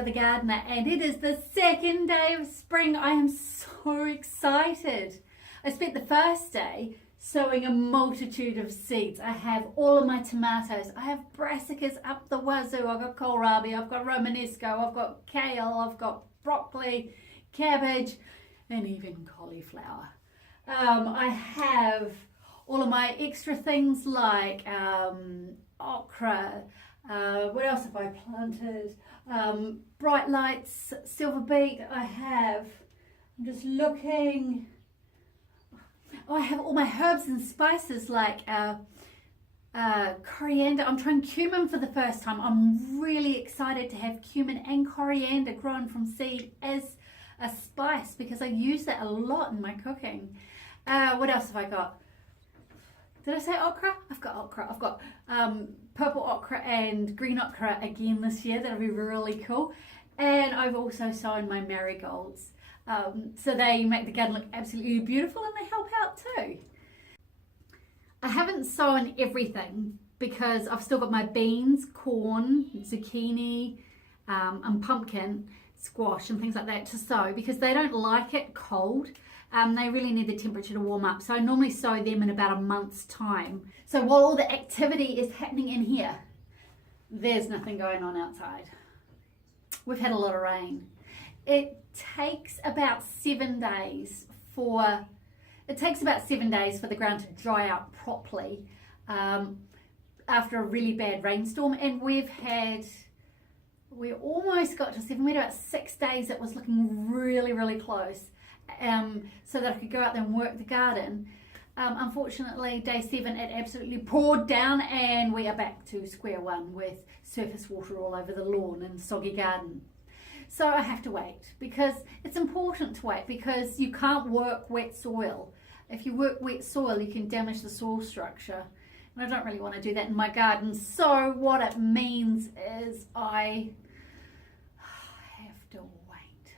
Sarah the gardener, and it is the second day of spring. I am so excited. I spent the first day sowing a multitude of seeds. I have all of my tomatoes. I have brassicas up the wazoo. I've got kohlrabi, I've got romanesco, I've got kale, I've got broccoli, cabbage, and even cauliflower. I have all of my extra things like okra. What else have I planted? Bright lights, silver beet. I'm just looking. Oh, I have all my herbs and spices like coriander. I'm trying cumin for the first time. I'm really excited to have cumin and coriander grown from seed as a spice because I use that a lot in my cooking. What else have I got? Did I say okra? I've got okra. I've got purple okra and green okra again this year. That'll be really cool. And I've also sown my marigolds. So they make the garden look absolutely beautiful and they help out too. I haven't sown everything because I've still got my beans, corn, zucchini, and pumpkin, squash and things like that to sow because they don't like it cold. They really need the temperature to warm up. So I normally sow them in about a month's time. So while all the activity is happening in here, there's nothing going on outside. We've had a lot of rain. It takes about 7 days for the ground to dry out properly after a really bad rainstorm, and we almost got to 7. We had about 6 days that was looking really, really close, so that I could go out there and work the garden. Unfortunately, day 7 it absolutely poured down, and we are back to square one with surface water all over the lawn and soggy garden. So I have to wait because it's important to wait because you can't work wet soil. If you work wet soil, you can damage the soil structure. And I don't really want to do that in my garden. So what it means is I have to wait.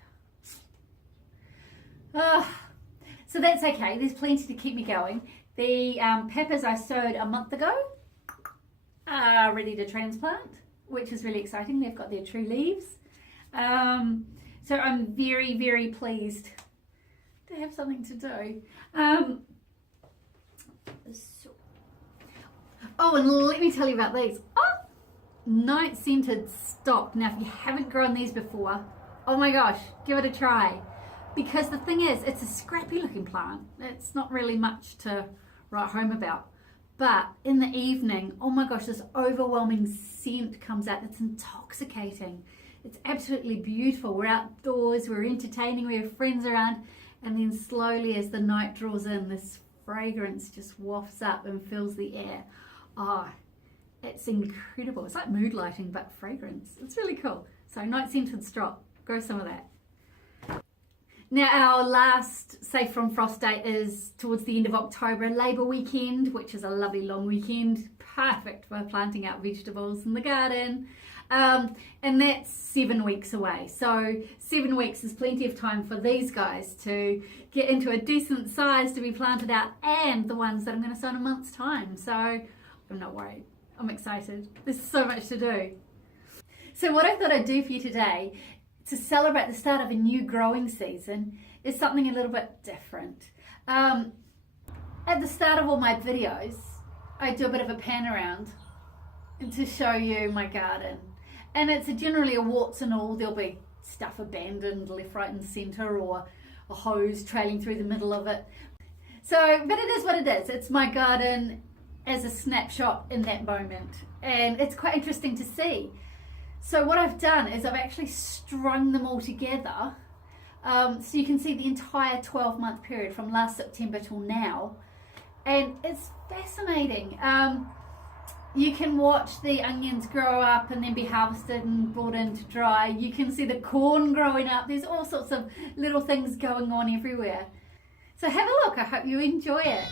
So that's okay. There's plenty to keep me going. The peppers I sowed a month ago are ready to transplant, which is really exciting. They've got their true leaves. So I'm very, very pleased to have something to do. Oh, and let me tell you about these. Oh, night scented stock. Now, if you haven't grown these before, oh my gosh, give it a try. Because the thing is, it's a scrappy looking plant. It's not really much to write home about. But in the evening, oh my gosh, this overwhelming scent comes out. It's intoxicating. It's absolutely beautiful. We're outdoors, we're entertaining, we have friends around, and then slowly as the night draws in, this fragrance just wafts up and fills the air. Oh, it's incredible. It's like mood lighting, but fragrance. It's really cool. So night scented stock, grow some of that. Now our last Safe from Frost date is towards the end of October, Labour weekend, which is a lovely long weekend, perfect for planting out vegetables in the garden. And that's 7 weeks away. So 7 weeks is plenty of time for these guys to get into a decent size to be planted out, and the ones that I'm going to sow in a month's time. So I'm not worried. I'm excited. There's so much to do. So what I thought I'd do for you today to celebrate the start of a new growing season is something a little bit different. At the start of all my videos, I do a bit of a pan around and to show you my garden. And it's generally a warts and all. There'll be stuff abandoned left, right and centre, or a hose trailing through the middle of it. So, but it is what it is. It's my garden as a snapshot in that moment. And it's quite interesting to see. So what I've done is I've actually strung them all together. So you can see the entire 12-month period from last September till now. And it's fascinating. You can watch the onions grow up and then be harvested and brought in to dry. You can see the corn growing up. There's all sorts of little things going on everywhere. So have a look. I hope you enjoy it.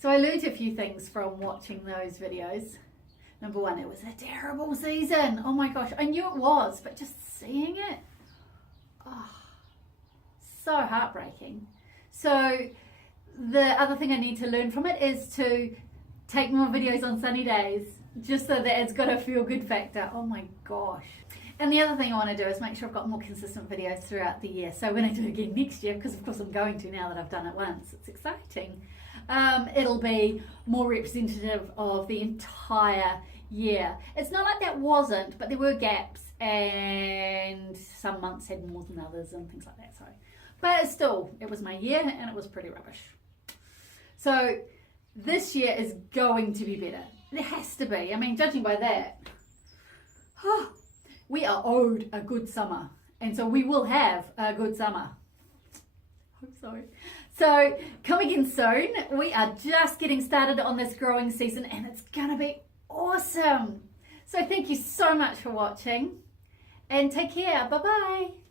So I learned a few things from watching those videos. Number one, it was a terrible season. Oh my gosh, I knew it was, but just seeing it, oh, so heartbreaking. So the other thing I need to learn from it is to take more videos on sunny days, just so that it's got a feel good factor. Oh my gosh. And the other thing I want to do is make sure I've got more consistent videos throughout the year. So when I do it again next year, because of course I'm going to now that I've done it once, it's exciting. It'll be more representative of the entire year. It's not like that wasn't, but there were gaps and some months had more than others and things like that. So, but still, it was my year and it was pretty rubbish. So this year is going to be better. It has to be. I mean, judging by that, we are owed a good summer. And so we will have a good summer. I'm sorry. So come again soon. We are just getting started on this growing season and it's gonna be awesome. So thank you so much for watching and take care. Bye-bye.